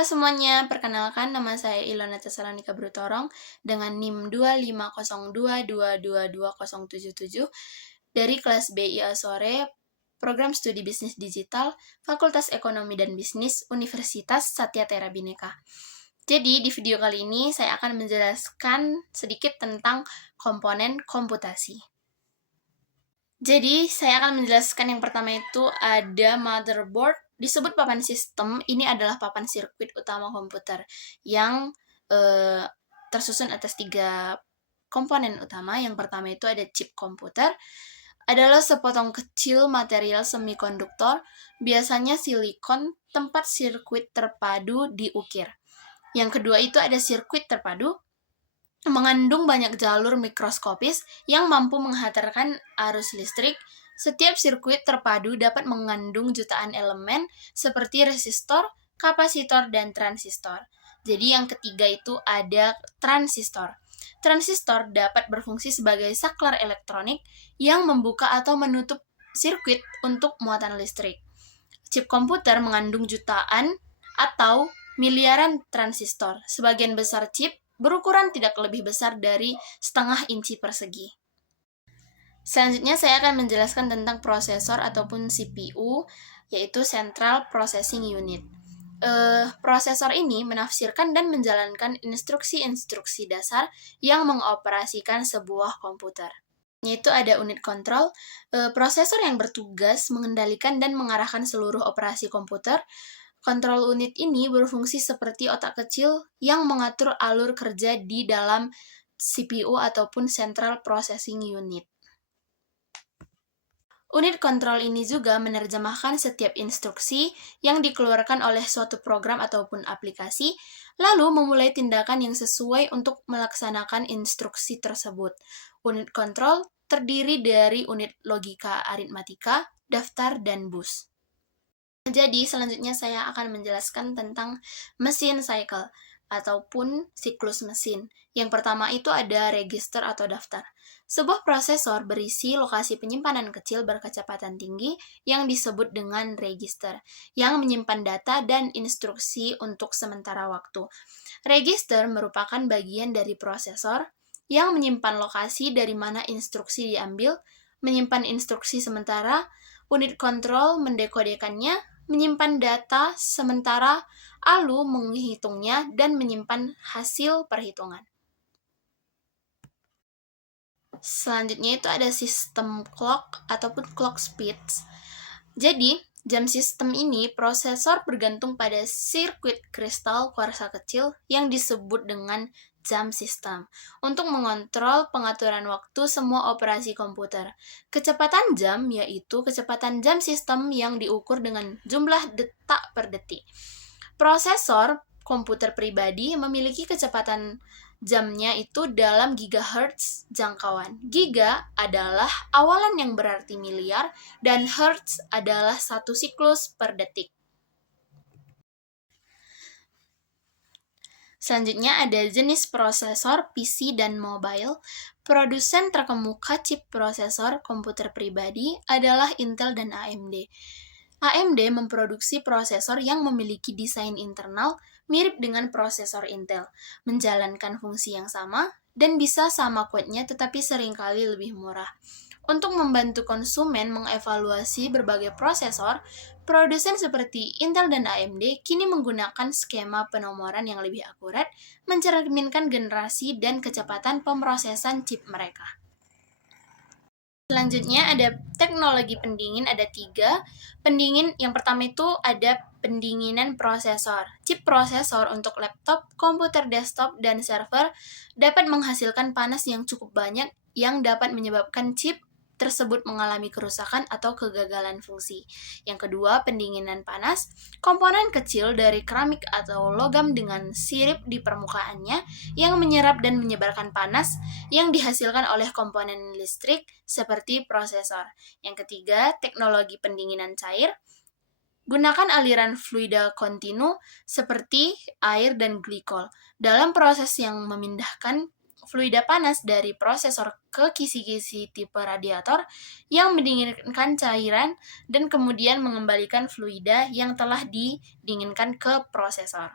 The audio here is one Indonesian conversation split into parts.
Halo semuanya, perkenalkan nama saya Ilona Tesalonika Brutorong dengan NIM 25022222077 dari kelas BIA Sore, Program Studi Bisnis Digital, Fakultas Ekonomi dan Bisnis, Universitas Satyatera Bhinneka. Jadi di video kali ini saya akan menjelaskan sedikit tentang komponen komputasi. Jadi, saya akan menjelaskan yang pertama itu ada motherboard. Disebut papan sistem, ini adalah papan sirkuit utama komputer yang tersusun atas 3 komponen utama. Yang pertama itu ada chip komputer, adalah sepotong kecil material semikonduktor, biasanya silikon, tempat sirkuit terpadu diukir. Yang kedua itu ada sirkuit terpadu, mengandung banyak jalur mikroskopis yang mampu menghantarkan arus listrik. Setiap sirkuit terpadu dapat mengandung jutaan elemen seperti resistor, kapasitor, dan transistor. Jadi yang ketiga itu ada transistor. Transistor dapat berfungsi sebagai saklar elektronik yang membuka atau menutup sirkuit untuk muatan listrik. Chip komputer mengandung jutaan atau miliaran transistor. Sebagian besar chip berukuran tidak lebih besar dari setengah inci persegi. Selanjutnya saya akan menjelaskan tentang prosesor ataupun CPU, yaitu Central Processing Unit. Prosesor ini menafsirkan dan menjalankan instruksi-instruksi dasar yang mengoperasikan sebuah komputer. Yaitu ada unit kontrol, prosesor yang bertugas mengendalikan dan mengarahkan seluruh operasi komputer. Kontrol unit ini berfungsi seperti otak kecil yang mengatur alur kerja di dalam CPU ataupun Central Processing Unit. Unit kontrol ini juga menerjemahkan setiap instruksi yang dikeluarkan oleh suatu program ataupun aplikasi, lalu memulai tindakan yang sesuai untuk melaksanakan instruksi tersebut. Unit kontrol terdiri dari unit logika aritmatika, daftar, dan bus. Jadi, selanjutnya saya akan menjelaskan tentang mesin cycle ataupun siklus mesin. Yang pertama itu ada register atau daftar. Sebuah prosesor berisi lokasi penyimpanan kecil berkecepatan tinggi yang disebut dengan register, yang menyimpan data dan instruksi untuk sementara waktu. Register merupakan bagian dari prosesor yang menyimpan lokasi dari mana instruksi diambil, menyimpan instruksi sementara. Unit kontrol mendekodekannya, menyimpan data sementara, lalu menghitungnya dan menyimpan hasil perhitungan. Selanjutnya itu ada sistem clock ataupun clock speeds. Jadi, jam sistem ini prosesor bergantung pada sirkuit kristal kuarsa kecil yang disebut dengan jam sistem untuk mengontrol pengaturan waktu semua operasi komputer. Kecepatan jam yaitu kecepatan jam sistem yang diukur dengan jumlah detak per detik. Prosesor komputer pribadi memiliki kecepatan jamnya itu dalam gigahertz jangkauan. Giga adalah awalan yang berarti miliar, dan hertz adalah 1 siklus per detik. Selanjutnya ada jenis prosesor PC dan mobile. Produsen terkemuka chip prosesor komputer pribadi adalah Intel dan AMD. AMD memproduksi prosesor yang memiliki desain internal mirip dengan prosesor Intel, menjalankan fungsi yang sama, dan bisa sama kuatnya tetapi seringkali lebih murah. Untuk membantu konsumen mengevaluasi berbagai prosesor, produsen seperti Intel dan AMD kini menggunakan skema penomoran yang lebih akurat, mencerminkan generasi dan kecepatan pemrosesan chip mereka. Selanjutnya ada teknologi pendingin, ada 3. Pendingin yang pertama itu ada pendinginan prosesor. Chip prosesor untuk laptop, komputer desktop, dan server dapat menghasilkan panas yang cukup banyak yang dapat menyebabkan chip tersebut mengalami kerusakan atau kegagalan fungsi. Yang kedua, pendinginan panas. Komponen kecil dari keramik atau logam dengan sirip di permukaannya yang menyerap dan menyebarkan panas yang dihasilkan oleh komponen listrik seperti prosesor. Yang ketiga, teknologi pendinginan cair. Gunakan aliran fluida kontinu seperti air dan glikol dalam proses yang memindahkan fluida panas dari prosesor ke kisi-kisi tipe radiator yang mendinginkan cairan dan kemudian mengembalikan fluida yang telah didinginkan ke prosesor.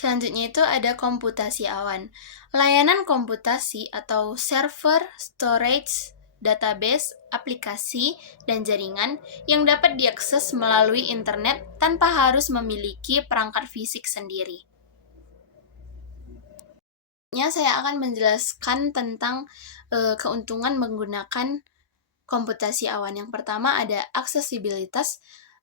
Selanjutnya itu ada komputasi awan. Layanan komputasi atau server, storage, database, aplikasi, dan jaringan yang dapat diakses melalui internet tanpa harus memiliki perangkat fisik sendiri. Saya akan menjelaskan tentang keuntungan menggunakan komputasi awan. Yang pertama ada aksesibilitas,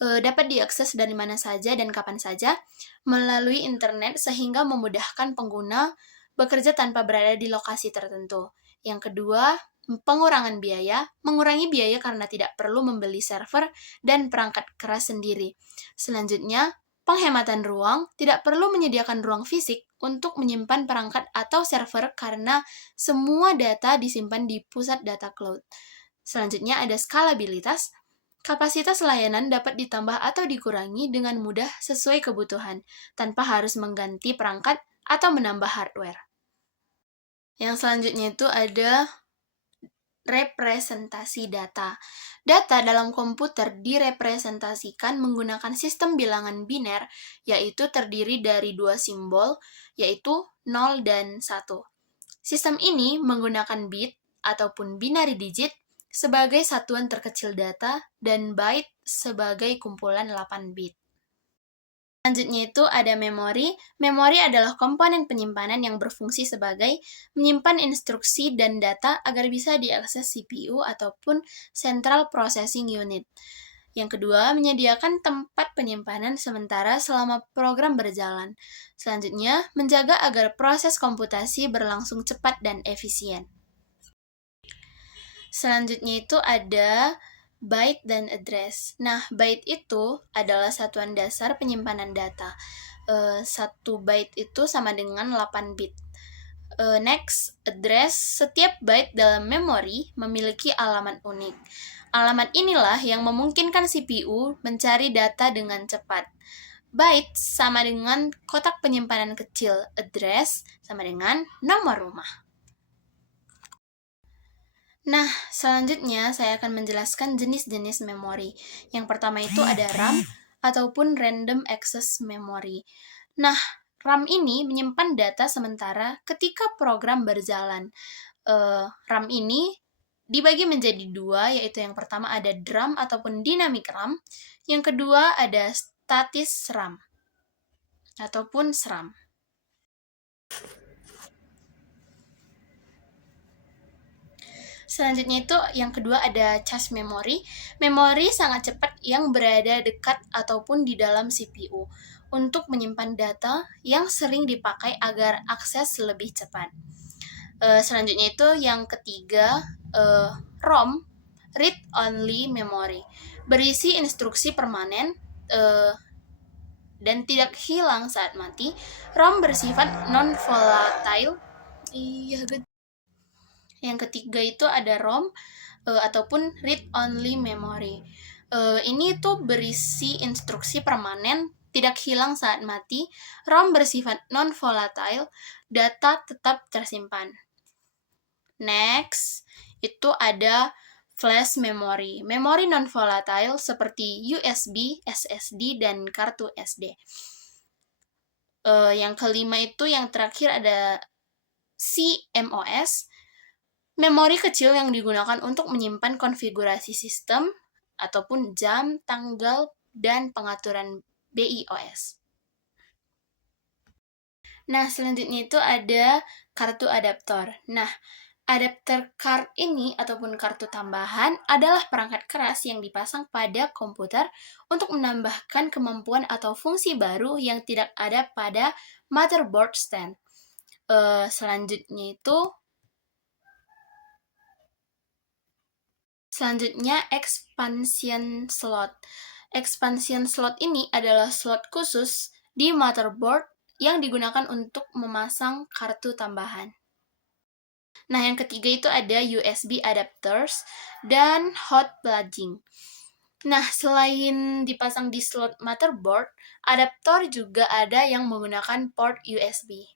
dapat diakses dari mana saja dan kapan saja melalui internet sehingga memudahkan pengguna bekerja tanpa berada di lokasi tertentu. Yang kedua, pengurangan biaya, mengurangi biaya karena tidak perlu membeli server dan perangkat keras sendiri. Selanjutnya, penghematan ruang, tidak perlu menyediakan ruang fisik untuk menyimpan perangkat atau server karena semua data disimpan di pusat data cloud. Selanjutnya ada skalabilitas. Kapasitas layanan dapat ditambah atau dikurangi dengan mudah sesuai kebutuhan, tanpa harus mengganti perangkat atau menambah hardware. Yang selanjutnya itu ada representasi data. Data dalam komputer direpresentasikan menggunakan sistem bilangan biner, yaitu terdiri dari dua simbol, yaitu 0 dan 1. Sistem ini menggunakan bit ataupun binary digit sebagai satuan terkecil data dan byte sebagai kumpulan 8 bit. Selanjutnya itu ada memori. Memori adalah komponen penyimpanan yang berfungsi sebagai menyimpan instruksi dan data agar bisa diakses CPU ataupun Central Processing Unit. Yang kedua, menyediakan tempat penyimpanan sementara selama program berjalan. Selanjutnya, menjaga agar proses komputasi berlangsung cepat dan efisien. Selanjutnya itu ada byte dan address. Nah, byte itu adalah satuan dasar penyimpanan data. 1 byte itu sama dengan 8 bit. Next, address. Setiap byte dalam memori memiliki alamat unik. Alamat inilah yang memungkinkan CPU mencari data dengan cepat. Byte sama dengan kotak penyimpanan kecil. Address sama dengan nomor rumah. Nah, selanjutnya saya akan menjelaskan jenis-jenis memori. Yang pertama itu ada RAM ataupun Random Access Memory. Nah, RAM ini menyimpan data sementara ketika program berjalan. RAM ini dibagi menjadi dua, yaitu yang pertama ada DRAM ataupun Dynamic RAM. Yang kedua ada Statis RAM ataupun SRAM. Selanjutnya itu yang kedua ada cache memory. Memori sangat cepat yang berada dekat ataupun di dalam CPU untuk menyimpan data yang sering dipakai agar akses lebih cepat. Selanjutnya itu yang ketiga, ROM, read only memory, berisi instruksi permanen dan tidak hilang saat mati. ROM bersifat non-volatile. Yang ketiga itu ada ROM ataupun read-only memory. Ini tuh berisi instruksi permanen, tidak hilang saat mati. ROM bersifat non-volatile, data tetap tersimpan. Next, itu ada flash memory. Memori non-volatile seperti USB, SSD, dan kartu SD. Yang kelima itu yang terakhir ada CMOS. Memori kecil yang digunakan untuk menyimpan konfigurasi sistem ataupun jam, tanggal, dan pengaturan BIOS. Nah, selanjutnya itu ada kartu adaptor. Nah, adapter card ini ataupun kartu tambahan adalah perangkat keras yang dipasang pada komputer untuk menambahkan kemampuan atau fungsi baru yang tidak ada pada motherboard stand. Selanjutnya, expansion slot. Expansion slot ini adalah slot khusus di motherboard yang digunakan untuk memasang kartu tambahan. Nah, yang ketiga itu ada USB adapters dan hot plugging. Nah, selain dipasang di slot motherboard, adaptor juga ada yang menggunakan port USB.